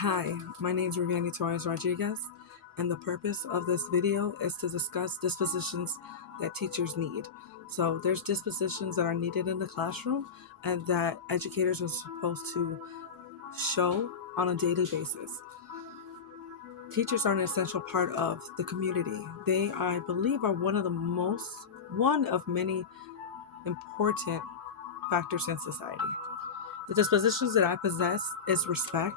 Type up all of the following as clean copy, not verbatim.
Hi, my name is Riviani Torres Rodriguez, and the purpose of this video is to discuss dispositions that teachers need. So, there's dispositions that are needed in the classroom and that educators are supposed to show on a daily basis. Teachers are an essential part of the community. They, I believe, are one of many important factors in society. The dispositions that I possess is respect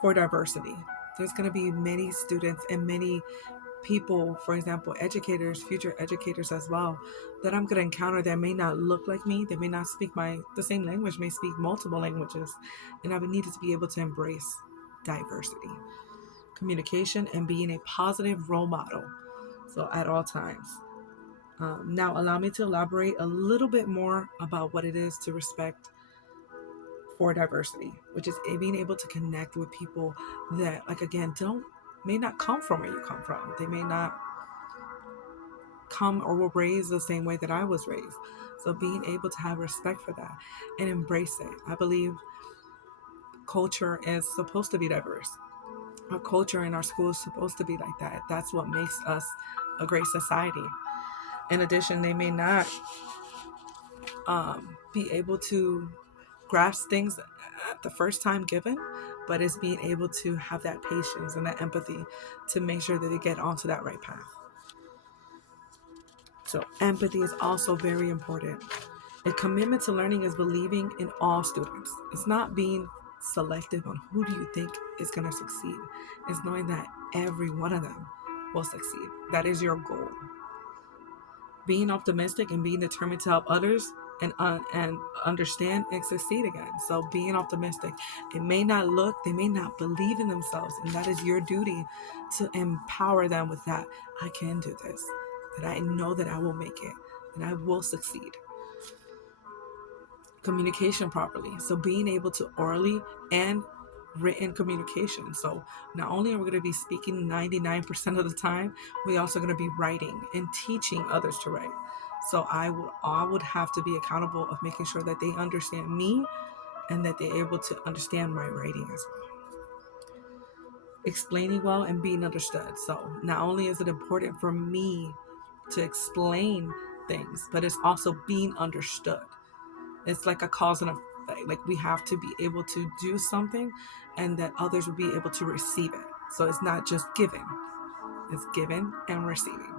for diversity. There's going to be many students and many people, for example, educators, future educators as well, that I'm going to encounter that may not look like me, that may not speak the same language, may speak multiple languages, and I would need to be able to embrace diversity, communication, and being a positive role model. So at all times. Now, allow me to elaborate a little bit more about what it is to respect for diversity, which is being able to connect with people that, like, again, don't may not come from where you come from. They may not come or were raised the same way that I was raised. So being able to have respect for that and embrace it. I believe culture is supposed to be diverse. Our culture in our school is supposed to be like that. That's what makes us a great society. In addition, they may not be able to grasp things at the first time given, but it's being able to have that patience and that empathy to make sure that they get onto that right path. So empathy is also very important. A commitment to learning is believing in all students. It's not being selective on who do you think is going to succeed. It's knowing that every one of them will succeed. That is your goal. Being optimistic and being determined to help others and understand and succeed again. So being optimistic, it may not look, they may not believe in themselves, and that is your duty to empower them with that. I can do this, that I know that I will make it, that I will succeed. Communication properly. So being able to orally and written communication. So not only are we going to be speaking 99% of the time, we also going to be writing and teaching others to write. So I would have to be accountable of making sure that they understand me and that they're able to understand my writing as well. Explaining well and being understood. So not only is it important for me to explain things, but it's also being understood. It's like a cause and effect. Like we have to be able to do something and that others will be able to receive it. So it's not just giving, it's giving and receiving.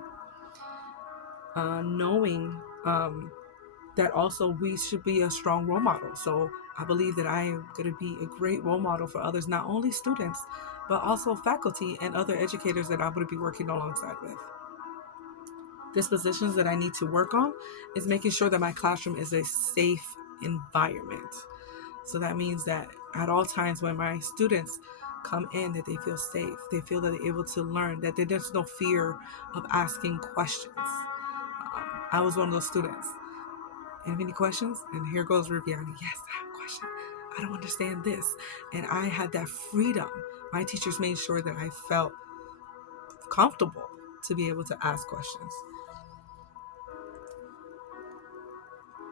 Knowing that also we should be a strong role model. So I believe that I am going to be a great role model for others, not only students, but also faculty and other educators that I'm going to be working alongside with. Dispositions that I need to work on is making sure that my classroom is a safe environment. So that means that at all times when my students come in, that they feel safe, they feel that they're able to learn, that there's no fear of asking questions. I was one of those students. Any questions? And here goes Riviani. Yes, I have a question. I don't understand this. And I had that freedom. My teachers made sure that I felt comfortable to be able to ask questions.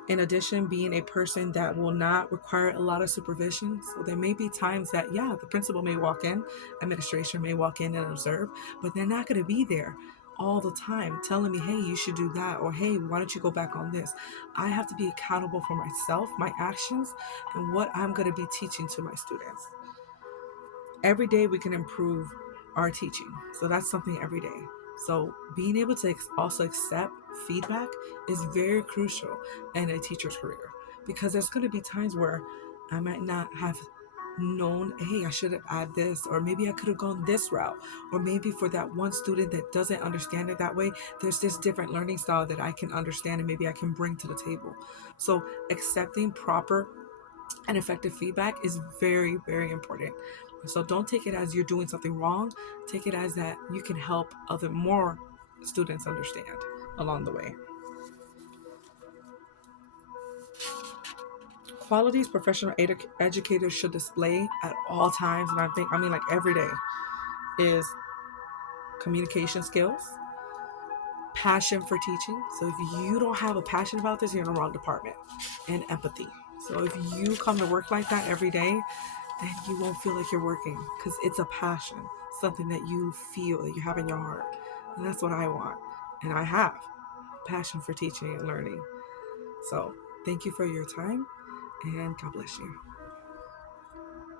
In addition, being a person that will not require a lot of supervision. So there may be times that, yeah, the principal may walk in, administration may walk in and observe, but they're not going to be there all the time telling me, hey, you should do that, or hey, why don't you go back on this? I have to be accountable for myself, my actions, and what I'm going to be teaching to my students. Every day we can improve our teaching. So that's something every day. So being able to also accept feedback is very crucial in a teacher's career, because there's going to be times where I might not have known, hey, I should have added this, or maybe I could have gone this route, or maybe for that one student that doesn't understand it that way, there's this different learning style that I can understand and maybe I can bring to the table. So accepting proper and effective feedback is very, very important. So don't take it as you're doing something wrong. Take it as that you can help more students understand along the way. Qualities professional educators should display at all times, and I mean like every day, is communication skills, passion for teaching. So if you don't have a passion about this, you're in the wrong department. And empathy. So if you come to work like that every day, then you won't feel like you're working, because it's a passion, something that you feel, that you have in your heart. And that's what I want. And I have passion for teaching and learning. So thank you for your time, and God bless you.